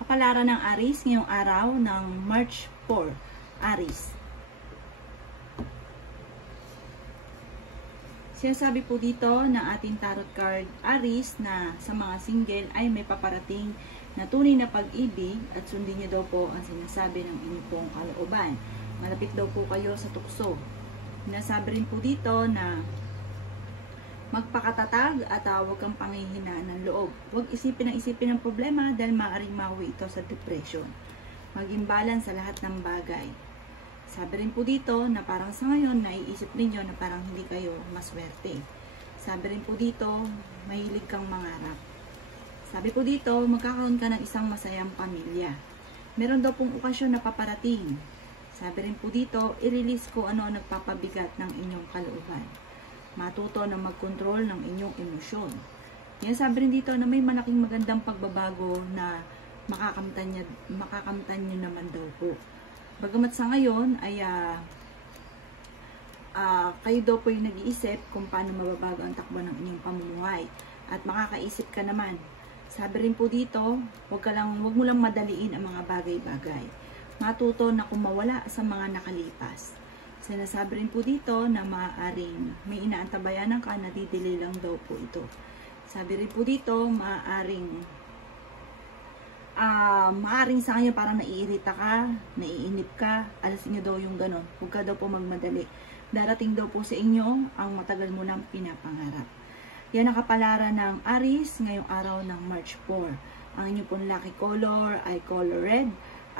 Kapalaran ng Aries ngayong araw ng March 4. Aries. Sinasabi po dito ng ating tarot card Aries na sa mga single ay may paparating na tunay na pag-ibig at sundin niyo daw po ang sinasabi ng inyong pong kalooban. Malapit daw po kayo sa tukso. Sinasabi rin po dito na magpakatatag at huwag kang panghihinaan ng loob. Huwag isipin ng problema dahil maaaring mahuwi ito sa depression. Maging balance sa lahat ng bagay. Sabi rin po dito na parang sa ngayon naiisip ninyo na parang hindi kayo maswerte. Sabi rin po dito, mahilig kang mangarap. Sabi po dito, magkakaroon ka ng isang masayang pamilya. Meron daw pong okasyon na paparating. Sabi rin po dito, i-release ko ano ang nagpapabigat ng inyong kalooban. Matuto na mag-control ng inyong emosyon. Yan, sabi rin dito na may malaking magandang pagbabago na makakamtan nyo naman daw po. Bagamat sa ngayon ay kayo daw po yung nag-iisip kung paano mababago ang takbo ng inyong pamumuhay at makakaisip ka naman. Sabi rin po dito, wag mo lang madaliin ang mga bagay-bagay. Matuto na kumawala sa mga nakalipas. Sinasabi rin po dito na maaaring may inaantabayanan ka na didelay lang daw po ito. Sabi rin po dito, maaaring sa kanya parang naiirita ka, naiinip ka, alasin nyo daw yung ganon. Huwag ka daw po magmadali. Darating daw po sa inyo ang matagal mo nang pinapangarap. Yan ang kapalaran ng Aries ngayong araw ng March 4. Ang inyong pong lucky color ay color red.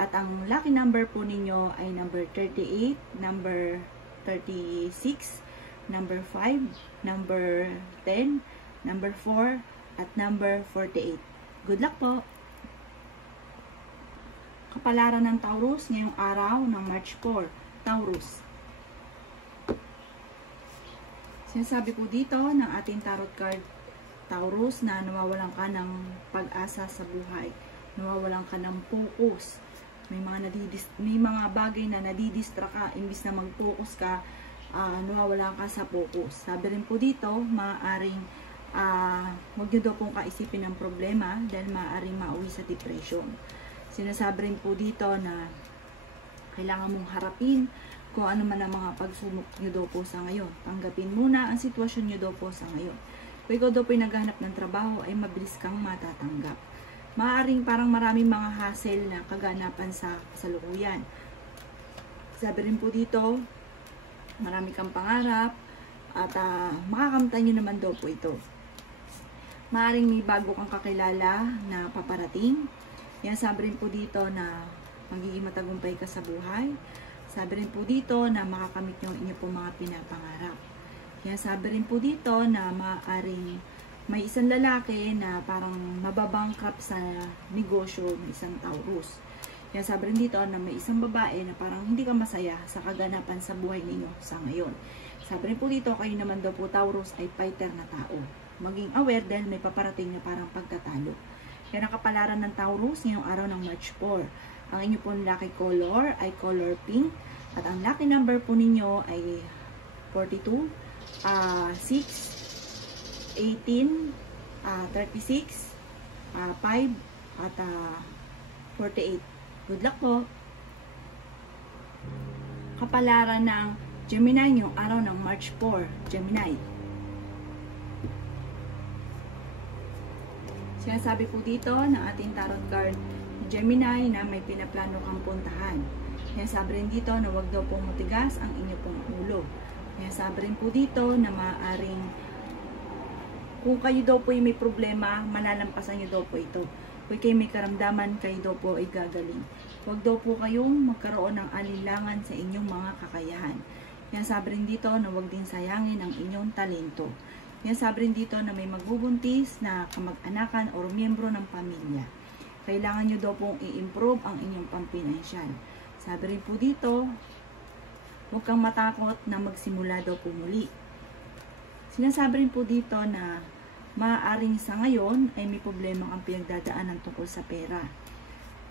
At ang lucky number po ninyo ay number 38, number 36, number 5, number 10, number 4, at number 48. Good luck po! Kapalaran ng Taurus ngayong araw ng March 4. Taurus. Sinasabi po dito ng ating tarot card Taurus na nawawalan ka ng pag-asa sa buhay. Nawawalan ka ng focus. May mga bagay na nadidistract ka, imbis na mag-focus ka, nawawalan ka sa focus. Sabi rin po dito, maaaring huwag nyo daw pong kaisipin ng problema dahil maaaring mauwi sa depression. Sinasabi rin po dito na kailangan mong harapin kung ano man ang mga pagsubok nyo daw po sa ngayon. Tanggapin muna ang sitwasyon nyo daw po sa ngayon. Kung ikaw daw po yung naghahanap ng trabaho, ay mabilis kang matatanggap. Maaaring parang maraming mga hassle na kaganapan sa kasalukuyan. Sabi rin po dito, marami kang pangarap at makakamtan nyo naman daw po ito. Maaaring may bago kang kakilala na paparating. Yan, sabi rin po dito na magiging matagumpay ka sa buhay. Sabi rin po dito na makakamit nyo inyo po mga pinapangarap. Yan, sabi rin po dito na maaaring may isang lalaki na parang mababangkrap sa negosyo ng isang Taurus. Yan, sabi rin dito na may isang babae na parang hindi ka masaya sa kaganapan sa buhay ninyo sa ngayon. Sabi rin po dito, kayo naman daw po Taurus ay fighter na tao. Maging aware dahil may paparating na parang pagtatalo. Yan ang kapalaran ng Taurus ngayong araw ng March 4. Ang inyo pong lucky color ay color pink. At ang lucky number po ninyo ay 42, 6, 18, 36, 5, at 48. Good luck po! Kapalaran ng Gemini ngayong araw ng March 4. Gemini. Sinasabi po dito ng ating tarot card Gemini na may pinaplano kang puntahan. Sinasabi rin dito na huwag daw pong matigas ang inyo pong ulo. Sinasabi rin po dito na maaaring kung kayo daw po ay may problema, malalampasan nyo daw po ito. Kung kayo may karamdaman, kayo daw po ay gagaling. Huwag daw po kayong magkaroon ng alinlangan sa inyong mga kakayahan. Sinasabi rin dito na huwag din sayangin ang inyong talento. Yan, sabi rin dito na may magbubuntis na kamag-anakan o miyembro ng pamilya. Kailangan nyo daw pong i-improve ang inyong pampinansyal. Sabi rin po dito, huwag kang matakot na magsimula daw po muli. Sinasabi rin po dito na maaaring sa ngayon ay may problema ang pinagdadaanan tungkol sa pera.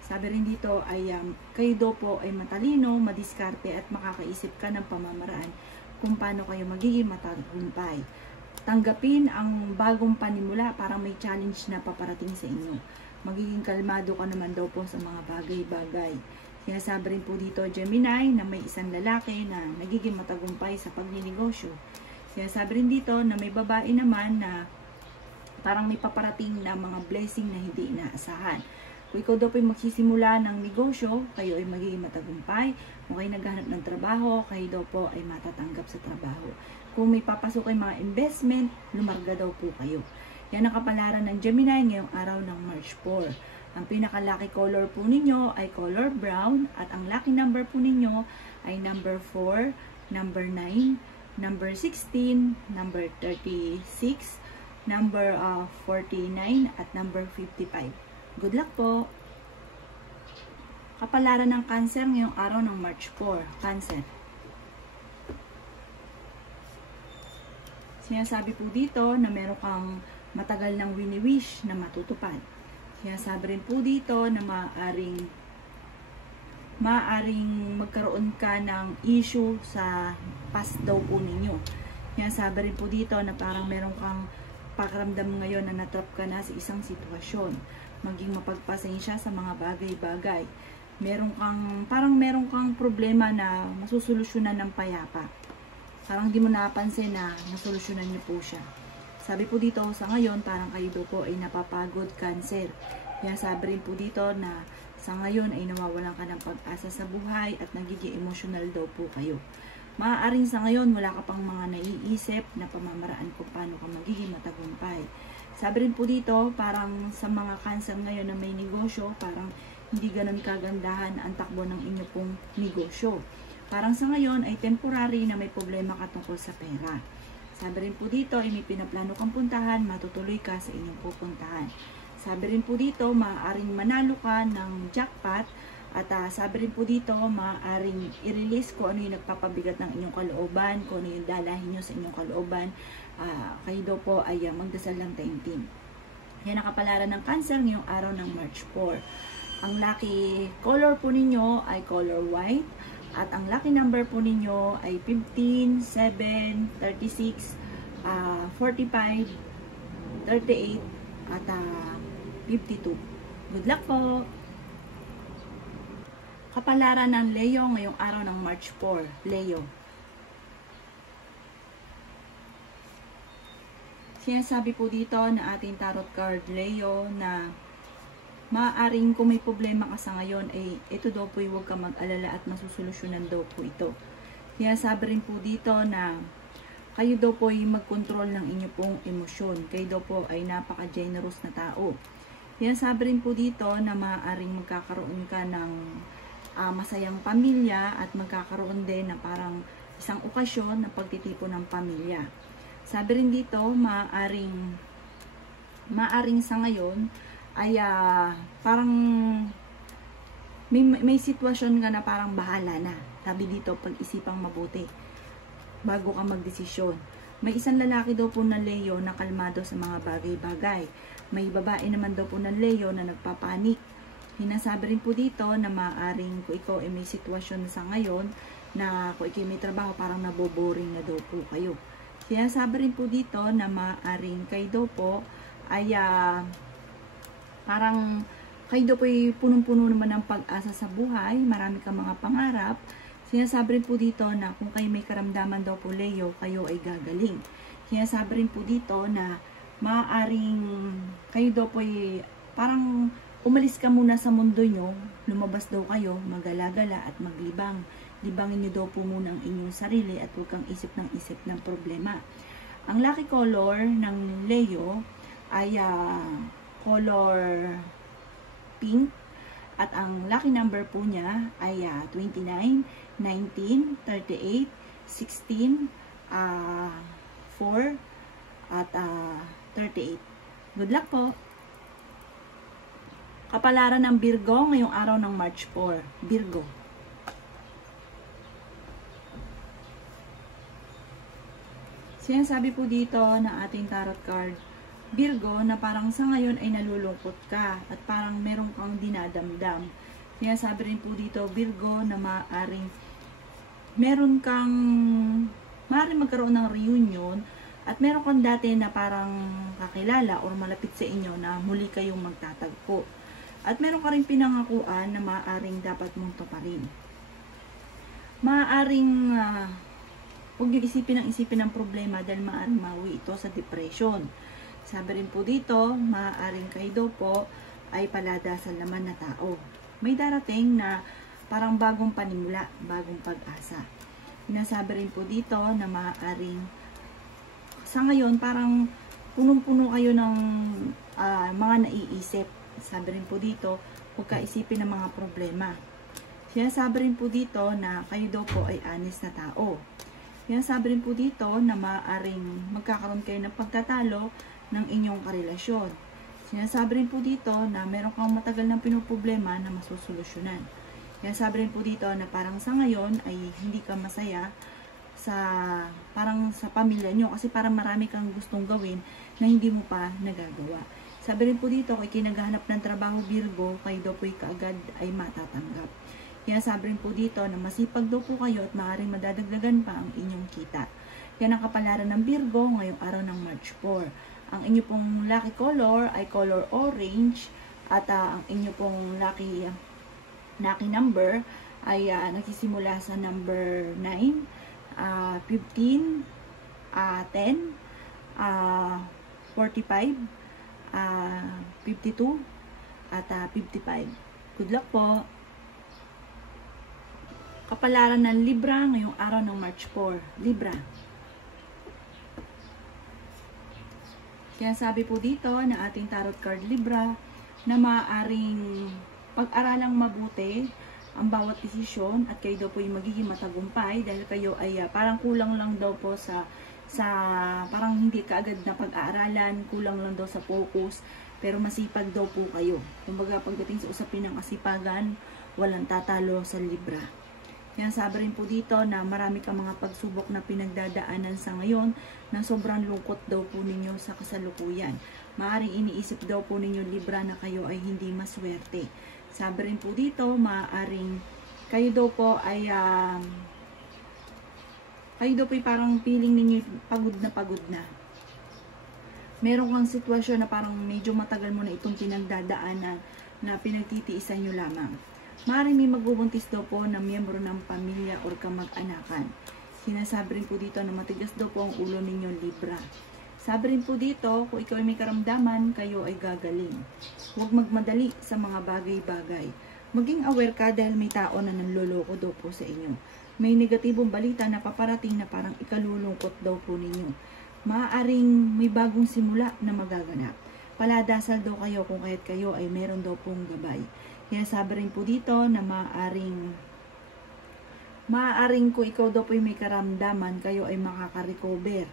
Sabi rin dito ay kayo daw po ay matalino, madiskarte at makakaisip ka ng pamamaraan kung paano kayo magiging matagumpay. Tanggapin ang bagong panimula para may challenge na paparating sa inyo. magiging kalmado ka naman daw po sa mga bagay-bagay. Sinasabi rin po dito, Gemini, na may isang lalaki na nagiging matagumpay sa pagninegosyo. Sinasabi rin dito na may babae naman na parang may paparating na mga blessing na hindi inaasahan. Kung ikaw daw po ay magsisimula ng negosyo, kayo ay magiging matagumpay. Kung kayo naghahanap ng trabaho, kayo daw po ay matatanggap sa trabaho. Kung may papasok ay mga investment, lumarga daw po kayo. Yan ang kapalaran ng Gemini ngayong araw ng March 4. Ang pinaka-lucky color po ninyo ay color brown at ang lucky number po ninyo ay number 4, number 9, number 16, number 36, number 49 at number 55. Good luck po! Kapalaran ng Cancer ngayong araw ng March 4. Cancer. Sinasabi po dito na meron kang matagal ng wini-wish na matutupad. Sinasabi rin po dito na maaaring magkaroon ka ng issue sa past daw po ninyo. Sinasabi rin po dito na parang meron kang pakiramdam ngayon na natrap ka na sa isang sitwasyon. Maging mapagpasensya sa mga bagay-bagay. Parang meron kang problema na masusolusyonan ng payapa. Parang di mo napansin na nasolusyonan niyo po siya. Sabi po dito sa ngayon, parang kayo daw po ay napapagod, Cancer. Kaya sabi rin po dito na sa ngayon ay nawawalan ka ng pag-asa sa buhay at nagiging emotional daw po kayo. Maaaring sa ngayon wala ka pang mga naiisip na pamamaraan kung paano ka magiging matagumpay. Sabi rin po dito, parang sa mga Cancer ngayon na may negosyo, parang hindi ganun kagandahan ang takbo ng inyo pong negosyo. Parang sa ngayon ay temporary na may problema ka tungkol sa pera. Sabi rin po dito, ay may pinaplano kang puntahan, matutuloy ka sa inyong pupuntahan. Sabi rin po dito, maaaring manalo ka ng jackpot. At sabi rin po dito, maaaring i-release kung ano yung nagpapabigat ng inyong kalooban, kung ano yung dalahin nyo sa inyong kalooban. Kayo daw po ay magdasal ng taimtim. Yan ang kapalaran ng Cancer ngayong araw ng March 4. Ang lucky color po ninyo ay color white. At ang lucky number po ninyo ay 15, 7, 36, 45, 38, at 52. Good luck po! Kapalaran ng Leo ngayong araw ng March 4. Leo. Sinasabi po dito na ating tarot card Leo na maaaring kung may problema ka sa ngayon ay ito daw po huwag ka mag-alala at masusolusyonan daw po ito. Sinasabi rin po dito na kayo daw po ay mag-control ng inyo pong emosyon. Kayo daw po ay napaka-generous na tao. Sinasabi rin po dito na maaaring magkakaroon ka ng masayang pamilya at magkakaroon din na parang isang okasyon na pagtitipon ng pamilya. Sabi rin dito, maaaring sa ngayon ay parang may sitwasyon ka na parang bahala na. Sabi dito, pag-isipang mabuti bago ka magdesisyon. May isang lalaki daw po na Leo na kalmado sa mga bagay-bagay. May babae naman daw po na Leo na nagpapanik. Hinasabi rin po dito na maaaring kung ikaw ay may sitwasyon sa ngayon na kung ikaw may trabaho parang naboboring na daw po kayo. Sinasabi rin po dito na maaaring kayo daw po ay parang kayo daw po ay punong-puno naman ng pag-asa sa buhay. Marami kang mga pangarap. Sinasabi rin po dito na kung kayo may karamdaman daw po Leo, kayo ay gagaling. Sinasabi rin po dito na maaaring kayo daw po ay parang umalis ka muna sa mundo nyo, lumabas daw kayo, magalagala at maglibang. Libangin nyo daw po muna ang inyong sarili at huwag kang isip ng problema. Ang lucky color ng Leo ay color pink at ang lucky number po niya ay 29, 19, 38, 16, 4 at 38. Good luck po! Kapalaran ng Virgo ngayong araw ng March 4. Virgo. Sinasabi po dito ng ating tarot card, Virgo, na parang sa ngayon ay nalulungkot ka at parang meron kang dinadamdam. Sinasabi rin po dito, Virgo, na maaaring magkaroon ng reunion At meron kang dati na parang kakilala or malapit sa inyo na muli kayong magtatagpo. At meron ka rin pinangakuan na maaaring dapat mong tuparin. Maaaring huwag niyo isipin ng problema dahil maaaring mawi ito sa depression. Sabi rin po dito, maaaring kayo daw po ay palada sa laman na tao. May darating na parang bagong panimula, bagong pag-asa. Sinasabi rin po dito na maaaring sa ngayon parang punong-puno kayo ng mga naiisip. Sabi rin po dito, huwag ka isipin ng mga problema. Sinasabi rin po dito na kayo daw po ay honest na tao. Sinasabi rin po dito na maaaring magkakaroon kayo ng pagtatalo ng inyong karelasyon. Sinasabi rin po dito na meron kang matagal ng pinoproblema na masusolusyonan. Sinasabi rin po dito na parang sa ngayon ay hindi ka masaya parang sa pamilya nyo kasi parang marami kang gustong gawin na hindi mo pa nagagawa. Sabi rin po dito, kay kinaghahanap ng trabaho Virgo, kayo daw po'y kaagad ay matatanggap. Sabi rin po dito na masipag daw po kayo at maaaring madadagdagan pa ang inyong kita. Yan ang kapalaran ng Virgo ngayong araw ng March 4. Ang inyo pong lucky color ay color orange at ang inyo pong lucky number ay nagsisimula sa number 9, 15, 10, 45, 52, at 55. Good luck po! Kapalaran ng Libra ngayong araw ng March 4. Libra. Kaya sabi po dito na ating tarot card Libra na maaaring pag-aralang mabuti ang bawat desisyon at kayo daw po yung magiging matagumpay dahil kayo ay parang kulang lang daw po sa parang hindi kaagad na pag-aaralan, kulang lang daw sa focus, pero masipag daw po kayo. Kumbaga pagdating sa usapin ng kasipagan, walang tatalo sa Libra. Yan, sabi rin po dito na marami kang mga pagsubok na pinagdadaanan sa ngayon na sobrang lungkot daw po ninyo sa kasalukuyan. Maaaring iniisip daw po ninyo Libra na kayo ay hindi maswerte. Sabi rin po dito, maaaring kayo daw po ay parang feeling ninyo pagod na. Meron kang sitwasyon na parang medyo matagal mo na itong pinagdadaanan na pinagtitiisan nyo lamang. Maaaring may magbubuntis daw po na miyembro ng pamilya or kamag-anakan. Sinasabi rin po dito na matigas daw po ang ulo ninyo Libra. Sabi rin po dito, kung ikaw ay may karamdaman, kayo ay gagaling. Huwag magmadali sa mga bagay-bagay. Maging aware ka dahil may tao na nanloloko daw po sa inyo. May negatibong balita na paparating na parang ikalulungkot daw po ninyo. Maaaring may bagong simula na magaganap. Paladasal daw kayo kung kaya't kayo ay meron daw pong gabay. Kaya sabi rin po dito na maaaring kung ikaw daw po may karamdaman, kayo ay makaka-recover.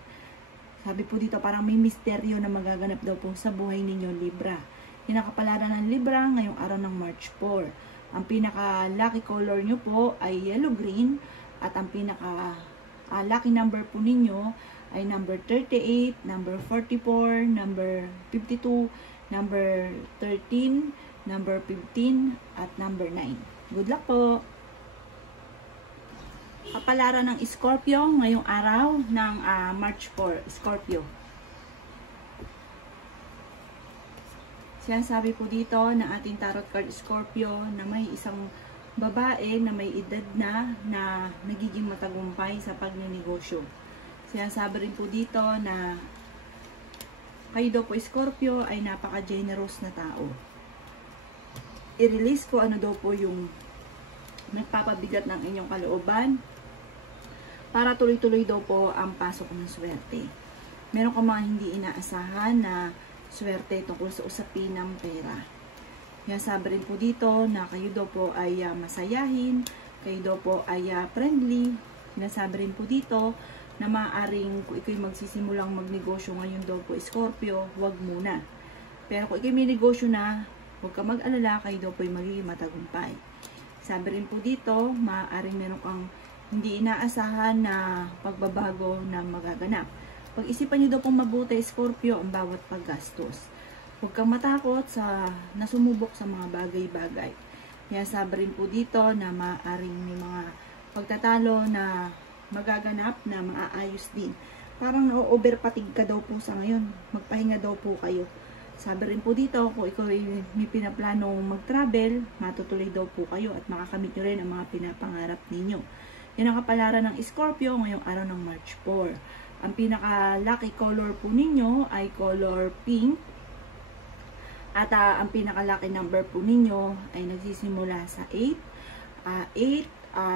Sabi po dito parang may misteryo na magaganap daw po sa buhay ninyo Libra. Yan ang kapalaran ng Libra ngayong araw ng March 4. Ang pinaka-lucky color nyo po ay yellow-green at ang pinaka-lucky number po ninyo ay number 38, number 44, number 52, number 13, number 15, at number 9. Good luck po! Kapalaran ng Scorpio ngayong araw ng March 4. Scorpio. Sinasabi po dito na ating tarot card Scorpio na may isang babae na may edad na nagiging matagumpay sa pagnenegosyo. Sinasabi rin po dito na kayo daw po Scorpio ay napaka-generous na tao. I-release ko ano daw po yung nagpapabigat ng inyong kalooban para tuloy-tuloy daw po ang pasok ng swerte. Meron ka mga hindi inaasahan na swerte tungkol sa usapin ng pera. Yan, sabi rin po dito na kayo daw po ay masayahin, kayo daw po ay friendly. Nasabi rin po dito na maaaring kung ikaw magsisimulang magnegosyo ngayon daw po Scorpio, huwag muna. Pero kung ikaw may negosyo na, huwag ka mag-alala, kayo daw po ay magiging matagumpay. Sabi rin po dito, maaaring meron kang hindi inaasahan na pagbabago na magaganap. Pag-isipan nyo daw pong mabuti, Scorpio, ang bawat paggastos. Huwag kang matakot sa nasumubok sa mga bagay-bagay. Kaya sabi rin po dito na maaaring may mga pagtatalo na magaganap na maaayos din. parang na-overpatig ka daw po sa ngayon. Magpahinga daw po kayo. Sabi rin po dito, kung ikaw ay may pinaplanong mag-travel, matutuloy daw po kayo at makakamit nyo rin ang mga pinapangarap ninyo. Yan ang kapalaran ng Scorpio ngayong araw ng March 4. Ang pinaka-lucky color po ninyo ay color pink. At ang pinaka-lucky number po ninyo ay nagsisimula sa 8,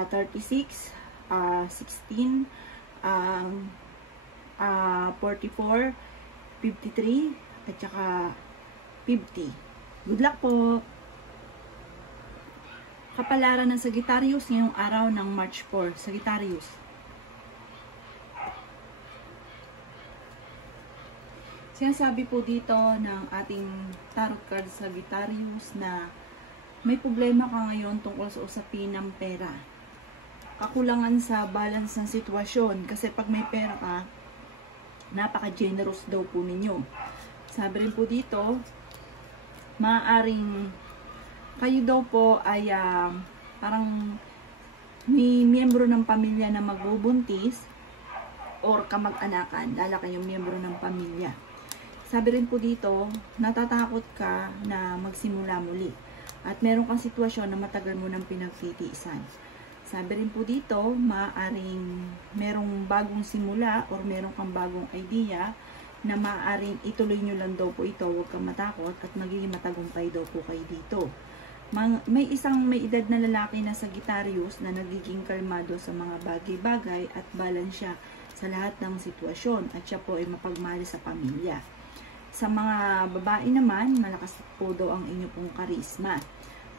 36, 16, 44, 53, at saka 50. Good luck po! Kapalaran ng Sagittarius ngayong araw ng March 4. Sagittarius. Sinasabi po dito ng ating tarot card Sagittarius na may problema ka ngayon tungkol sa usapin ng pera. Kakulangan sa balance ng sitwasyon kasi pag may pera ka, napaka-generous daw po ninyo. Sabi rin po dito, maaaring kayo daw po ay parang may miyembro ng pamilya na magbubuntis or kamag-anakan, lala kayong miyembro ng pamilya. Sabi rin po dito, natatakot ka na magsimula muli at meron kang sitwasyon na matagal mo nang pinagtitiisan. Sabi rin po dito, maaaring merong bagong simula or meron kang bagong idea na maaaring ituloy nyo lang daw po ito, huwag kang matakot at magiging matagumpay daw po kayo dito. May isang may edad na lalaki na Sagittarius na nagiging kalmado sa mga bagay-bagay at balansya sa lahat ng sitwasyon at siya po ay mapagmahal sa pamilya. Sa mga babae naman, malakas po daw ang inyong pong karisma.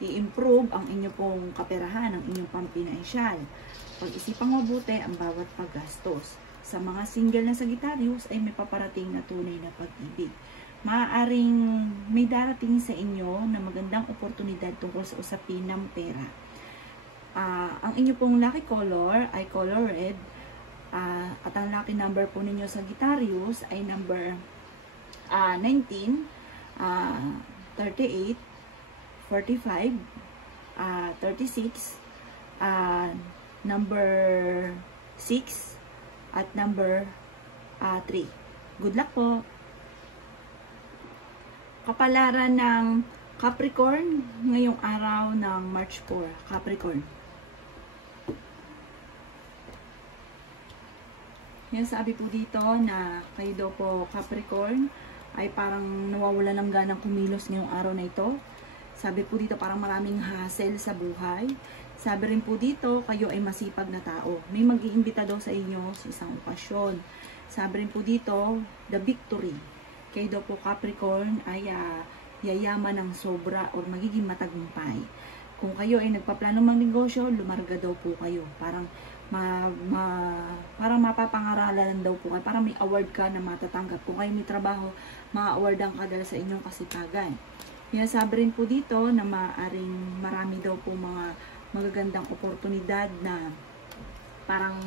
I-improve ang inyong pong kaperahan, ang inyong pampinansyal. Pag-isipang mabuti ang bawat paggastos. Sa mga single na Sagittarius ay may paparating na tunay na pag-ibig. Maaaring may darating sa inyo na magandang oportunidad tungkol sa usapin ng pera. Ang inyong pong lucky color ay color red. At ang lucky number po ninyo Sagittarius ay number 19, 38, 45, 36, number 6, at number 3. Good luck po! Kapalaran ng Capricorn ngayong araw ng March 4. Capricorn. Yan, sabi po dito na kayo daw po Capricorn ay parang nawawala ng ganang kumilos ngayong araw na ito. Sabi po dito parang maraming hassle sa buhay. Sabi rin po dito kayo ay masipag na tao. May mag-iimbita daw sa inyo sa isang okasyon. Sabi rin po dito the victory. Kayo daw po Capricorn ay yayaman ng sobra or magiging matagumpay. Kung kayo ay nagpaplano magnegosyo, lumarga daw po kayo. Parang parang mapapangaralan daw po kayo. Parang may award ka na matatanggap. Kung kayo may trabaho, ma-awardan ka dahil sa inyong kasipagan. Sabi rin po dito na maaaring marami daw po mga magagandang oportunidad na parang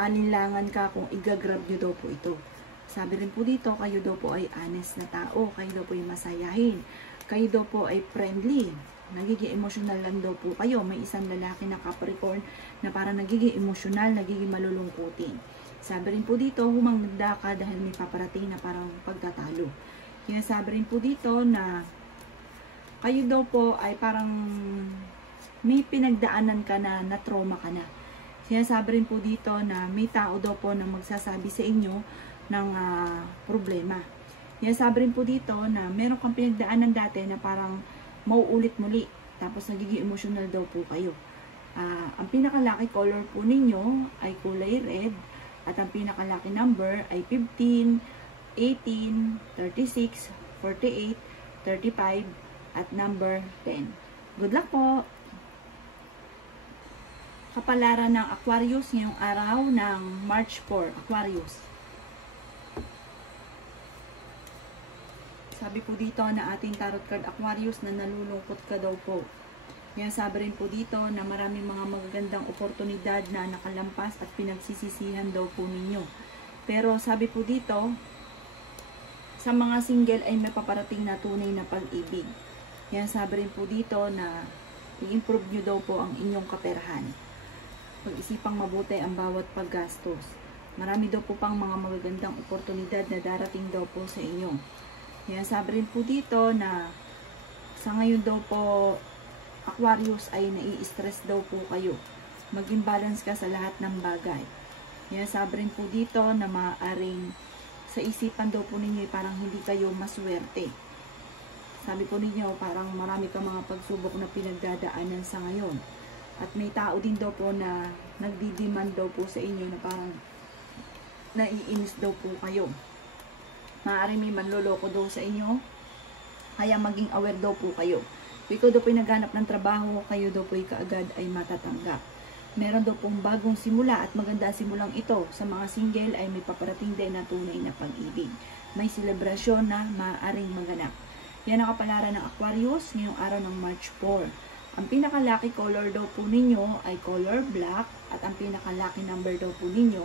alinlangan ka kung igagrab nyo daw po ito. Sabi rin po dito, kayo daw po ay honest na tao. Kayo daw po ay masayahin. Kayo daw po ay friendly. Nagiging emotional lang daw po kayo. May isang lalaki na Capricorn na parang nagiging emotional, nagiging malulungkutin. Sabi rin po dito, humangda ka dahil may paparating na parang pagtatalo. Kaya sabi rin po dito na kayo daw po ay parang may pinagdaanan ka na trauma ka na. Kaya sabi rin po dito na may tao daw po na magsasabi sa inyo ng problema. Kaya sabi rin po dito na meron kang pinagdaanan dati na parang mauulit muli. Tapos nagiging emotional daw po kayo. Ang pinaka-lucky color po ninyo ay kulay red. At ang pinaka-lucky number ay 15, 18, 36, 48, 35, at number 10. Good luck po! Kapalaran ng Aquarius ngayong araw ng March 4. Aquarius. Sabi po dito na ating tarot card Aquarius na nalulungkot ka daw po. Kaya sabi rin po dito na maraming mga magagandang oportunidad na nakalampas at pinagsisisihan daw po ninyo. Pero sabi po dito, sa mga single ay may paparating na tunay na pag-ibig. Kaya sabi rin po dito na i-improve nyo daw po ang inyong kaperahan. Pag-isipang mabuti ang bawat paggastos. Marami daw po pang mga magagandang oportunidad na darating daw po sa inyo. Yan, sabi rin po dito na sa ngayon daw po, Aquarius, ay nai-stress daw po kayo. Maging balance ka sa lahat ng bagay. Yan, sabi rin po dito na maaaring sa isipan daw po ninyo parang hindi kayo maswerte. Sabi po ninyo parang marami kang mga pagsubok na pinagdadaanan sa ngayon. At may tao din daw po na nagdi-demand daw po sa inyo na parang naiinis daw po kayo. Maaaring may manloloko daw sa inyo. Kaya maging aware daw po kayo. Kung ikaw daw po naghanap ng trabaho, kayo daw po kaagad ay matatanggap. Meron daw pong bagong simula at maganda simulang ito. Sa mga single ay may paparating din na tunay na pag-ibig. May selebrasyon na maaaring maganap. Yan ang kapalaran ng Aquarius ngayong araw ng March 4. Ang pinaka-lucky color daw po ninyo ay color black at ang pinaka-lucky number daw po ninyo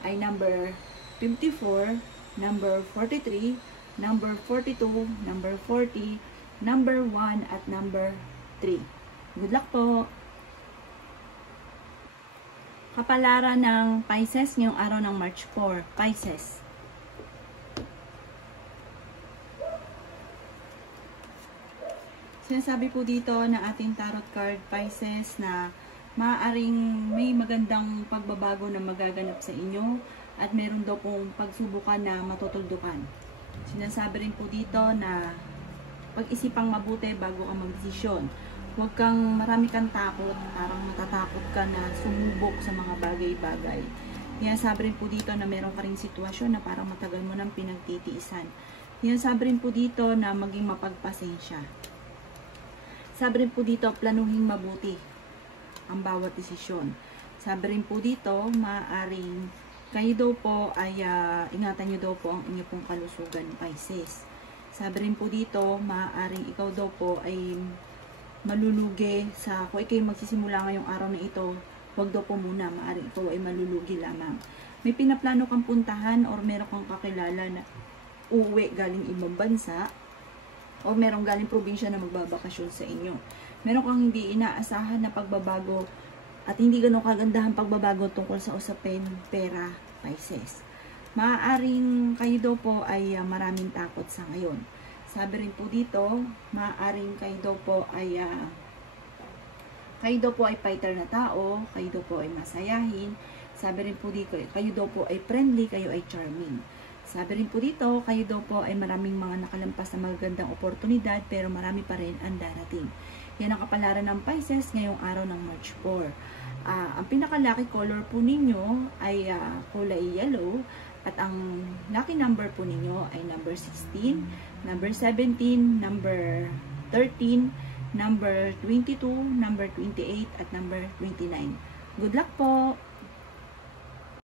ay number 54, number 43, number 42, number 40, number 1 at number 3. Good luck po! Kapalaran ng Pisces ngayong araw ng March 4. Pisces. Sinasabi po dito na ating tarot card, Pisces, na maaaring may magandang pagbabago na magaganap sa inyo at meron daw pong pagsubukan na matutuldukan. Sinasabi rin po dito na pag-isipang mabuti bago ka magdesisyon. Huwag kang marami kang takot, parang matatakot ka na sumubok sa mga bagay-bagay. Yan, sabi rin po dito na meron ka ring sitwasyon na parang matagal mo nang pinagtitiisan. Yan, sabi rin po dito na maging mapagpasensya. Sabi rin po dito, planuhin mabuti ang bawat desisyon. Sabi rin po dito, maaaring kayo daw po ay ingatan nyo daw po ang inyo pong kalusugan, Pisces. Sabi rin po dito, maaaring ikaw daw po ay malulugi sa, kung ikaw magsisimula ngayong araw na ito, huwag daw po muna, maaaring ikaw ay malulugi lamang. May pinaplano kang puntahan or meron kang kakilala na uuwi galing ibang bansa o merong galing probinsya na magbabakasyon sa inyo. Meron kang hindi inaasahan na pagbabago at hindi ganun kagandahang pagbabago tungkol sa usapin pera, Pisces. Maaaring kayo daw po ay maraming takot sa ngayon. Sabi rin po dito, maaaring kayo daw po ay fighter na tao, kayo daw po ay masayahin. Sabi rin po dito, kayo daw po ay friendly, kayo ay charming. Sabi rin po dito, kayo daw po ay maraming mga nakalampas na magagandang oportunidad pero marami pa rin ang darating. Yan ang kapalaran ng Pisces ngayong araw ng March 4. Ang pinaka-lucky color po ninyo ay kulay yellow at ang lucky number po ninyo ay number 16, number 17, number 13, number 22, number 28 at number 29. Good luck po!